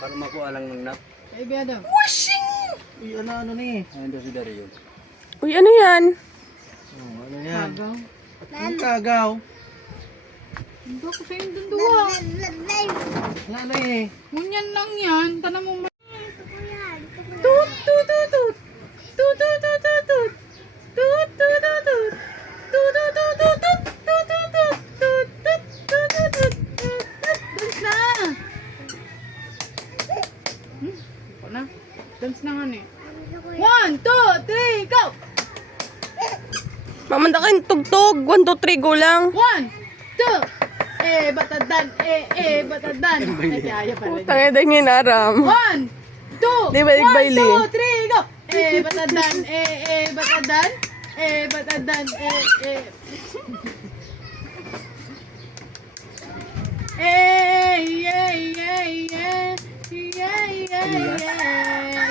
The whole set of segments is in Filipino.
Para makuha lang ng nap. Ay, biyado. Washing! Uy, ano ni? Ayun daw si Dario. Uy, ano yan? Oh, ano yan? Agaw. Ang kagaw. Hindi ko sa'yo yung dunduwa. Ano eh? Ngunyan lang yan. Tanam mo ma... Tut, tut, tut, tut. Tut, tut, tut, tut, tut. Tut, tut, tut, tut. Tut, tut, tut, tut, tut. Tut, tut, tut. Tut, tut, tut, tut, tut. Dance na! Ako na. Dance na nga eh. 1, 2, 3, go! Mamanda kayo tugtog. 1, 2, 3, go lang. 1, 2, batadan, batadan. Ay, kaya pala. Tangay din yung aram. 1, 2, Di ba, 1, Igbayli? 2, 3, go! Batadan, batadan, batadan,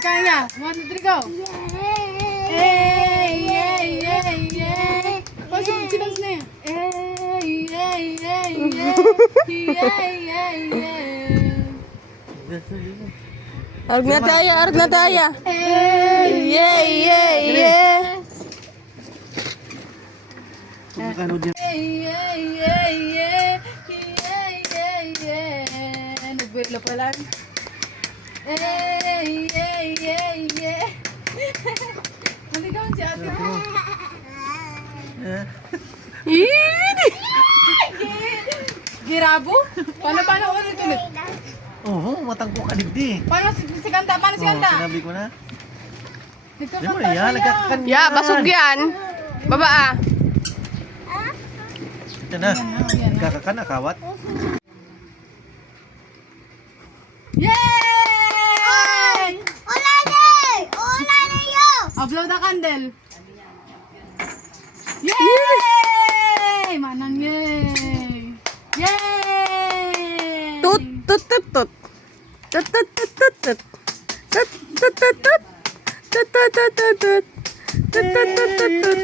Kaya, 1, 2, 3, go! Pasok, sinans na yan. Arg na tayo, arg na tayo. Yeah, yeah, yeah. Magkano din? Nagbuelo pa lang. Maligawan si ate mo. Girabo? Paano ulit? Oo, matangko ka digdi. Paano si Ganda? Paano si Oh, Ganda? sinabi ko na. Di mo Nagkakanta na yan, siya. nagkakakan Ya, basog yan. Baba ah. Ito na. Nagkakakan na, kawat. Yay! Blow the candle. Yay! Manang yay! Yay! Tut, tut, tut, tut. Tut, tut, tut, tut, tut. Tut, tut, tut, tut. Tut, tut, tut, tut, tut. Tut, tut, tut, tut, tut.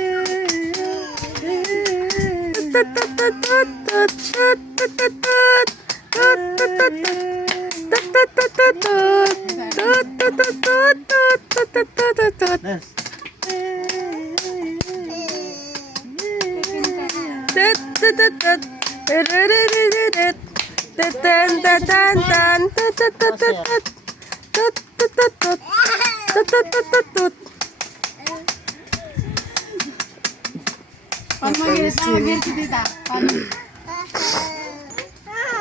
Tut, tut, tut, tut, tut. Tut, tut, tut, tut. Tut, tut, tut, tut. Tut, tut, tut, tut, tut. Tut, tut, tut, tut, tut. Tut, tut, tut, tut, tut. Nes. Tut, tut, tut, tut. Ru-ru-ru-ru-ru-ru. Tut, tan, tan, tan, tan. Tut, tut, tut, tut, tut. Tut, tut, tut, tut. Tut, tut, tut, tut, tut. Paano mag-irit si tita? Paano?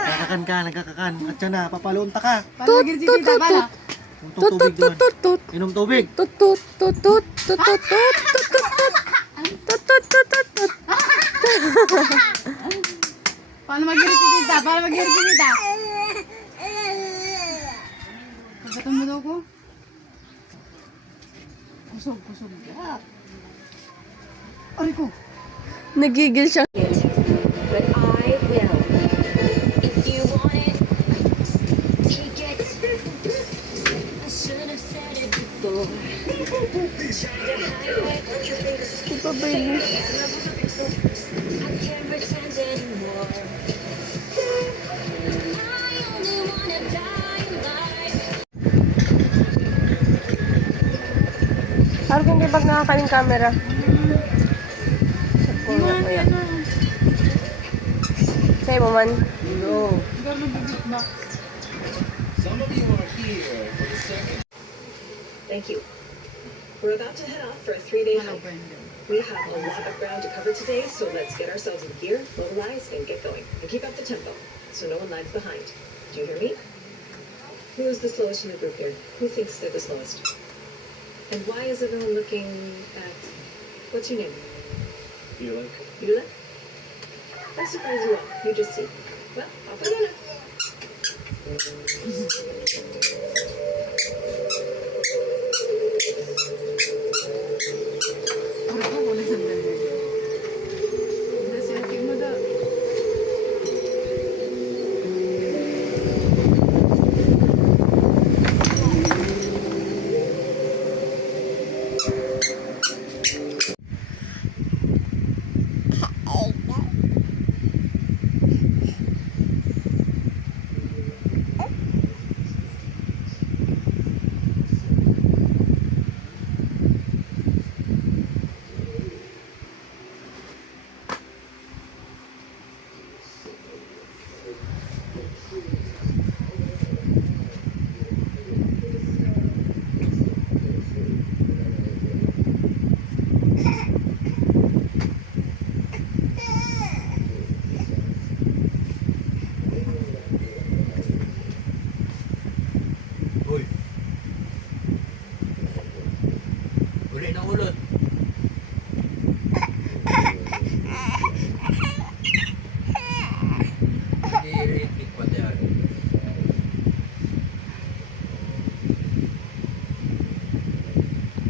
Nagkakakan ka, nagkakakan. At siya na, papalunta ka. Paano mag-irit si tita? Paano? Yung Tut, tut, tubig tut, doon. tut, tut. Inom tubig. Tut, tut, tut, tut. Tut, tut, tut. Tut, tut, tut. Tut, tut, tut, tut, tut. Paano mag-irit si tita? Paano mag-irit si tita? Pagkatong mo daw ko? Kusog. Aray ko. Nagigil siya. But I will. If you want it, take it. I should have said it before. Diba, baby? I can't pretend anymore. I only wanna die in life. Parang hindi pag nakakaling camera. Sa'yo mo man. Thank you. We're about to head off for a 3-day hike. We have a lot of ground to cover today, so let's get ourselves in gear, mobilize, and get going. And keep up the tempo, so no one lags behind. Do you hear me? Who is the slowest in the group here? Who thinks they're the slowest? And why is everyone looking at... What's your name? Yun. Yula? I'll surprise you all. You just see. Well, off I go now.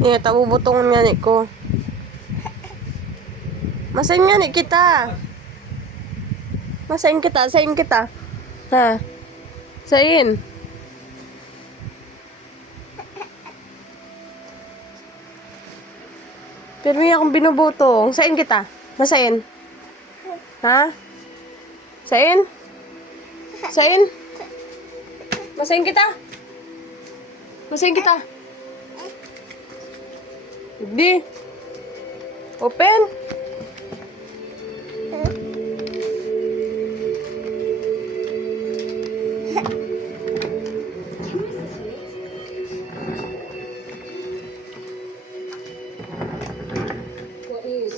Nga, tabubutongan nga ni ko. Masain nga ni kita. Masain kita, sain kita. Ha? Sain. Pero may akong binubutong. Sain kita. Masain. Ha? Sain? Sain? Masain kita. Masain kita. Di. Open. What news?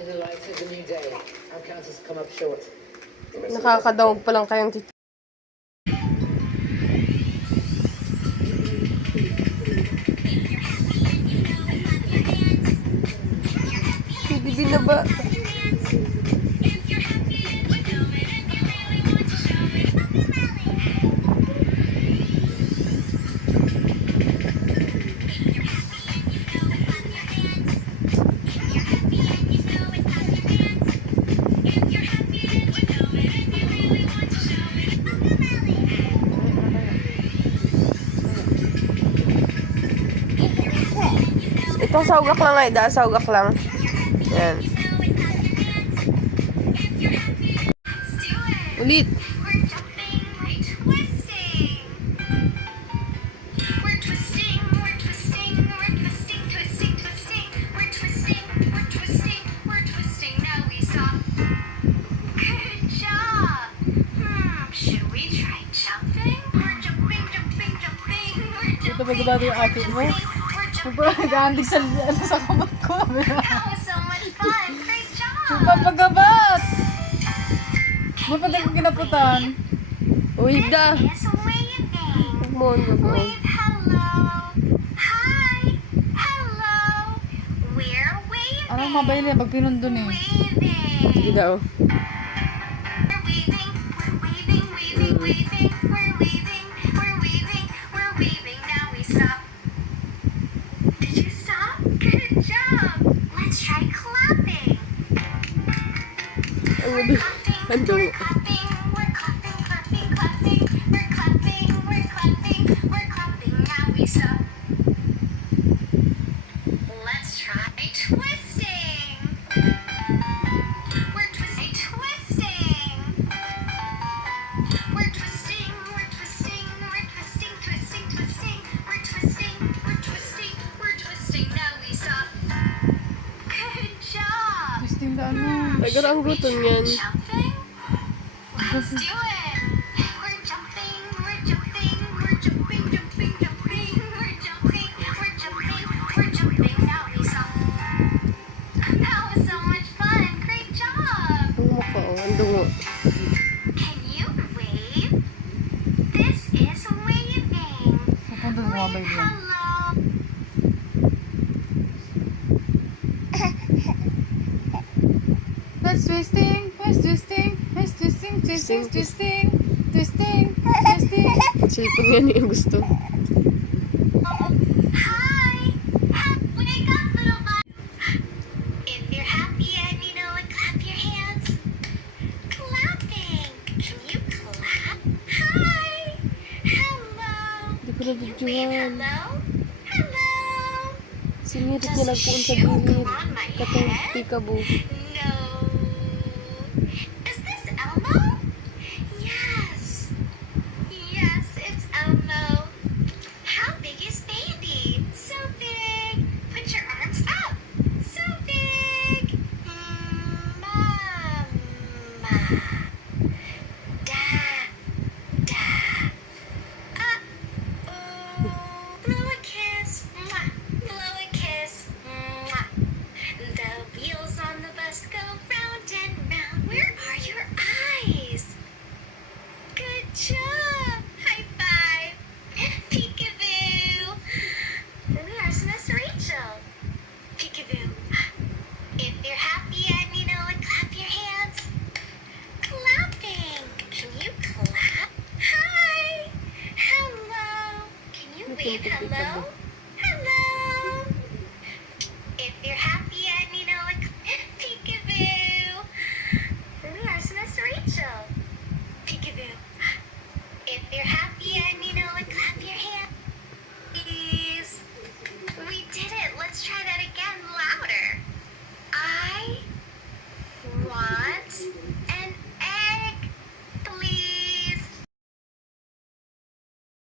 In the light of the new day, our count has come up short. Nakakadawag pa lang kayong tito. Hindi binaba. Itong saugak lang ay da, saugak lang. Yan. Ulit. We're jumping, we're twisting. We're twisting, we're twisting, we're twisting, twisting, twisting. We're twisting, we're twisting, we're twisting. Now we stop. Good job. Should we try jumping? We're jumping, jumping, jumping. We're jumping. Ito ba gabado yung ate mo? We're jumping. Nag-aandig sa kamot ko. That was so much fun. Great job. Papagabat! Mapadag ko ginaputan. Uy, da. It's waving. Mo, mo. Wave hello. Hi. Hello. We're waving. Anong mabay niya pag pinundun eh? Waving. Sige daw. We're waving. We're waving. Waving. Waving. We're waving. We're waving. We're waving. Now we stop. Did you stop? Good job. Let's try clapping. Ano ba? Ano? We're clapping. We're clapping. Clapping. Clapping. We're clapping. We're clapping. We're clapping. Now we stop. Let's try twisting. We're twisting. Twisting. We're twisting. We're twisting. We're twisting. Twisting. Twisting. We're twisting. We're twisting. We're twisting. Now we stop. Good job. Twisting da ano? Tagara ang gutom yan. Jumping? Let's do it. We're jumping. We're jumping. We're jumping. Jumping. Jumping. We're jumping. We're jumping. We're jumping. Now we stop. That was so much fun. Great job. Ang mukha, oh. Ang dungo. Can you wave? This is waving. Papunta mo mabay Wave niya. hello. Let's twisting. Let's twisting. Let's twisting. Twisting. Twisting. Twisting. Twisting. Cellphone nga niya gusto. Hi. Wake up, little bud. If you're happy and you know it, clap your hands. Clapping. Can you clap? Hi. Hello. Hindi ko na Wave videohan. hello. Hello. Sinirit niya nagpuon sa gilid. Katong peekaboo. No. Is this Elmo? Yes. Yes, it's Elmo. How big is baby? So big. Put your arms up. So big. Mama. Da. Da. Uh-oh.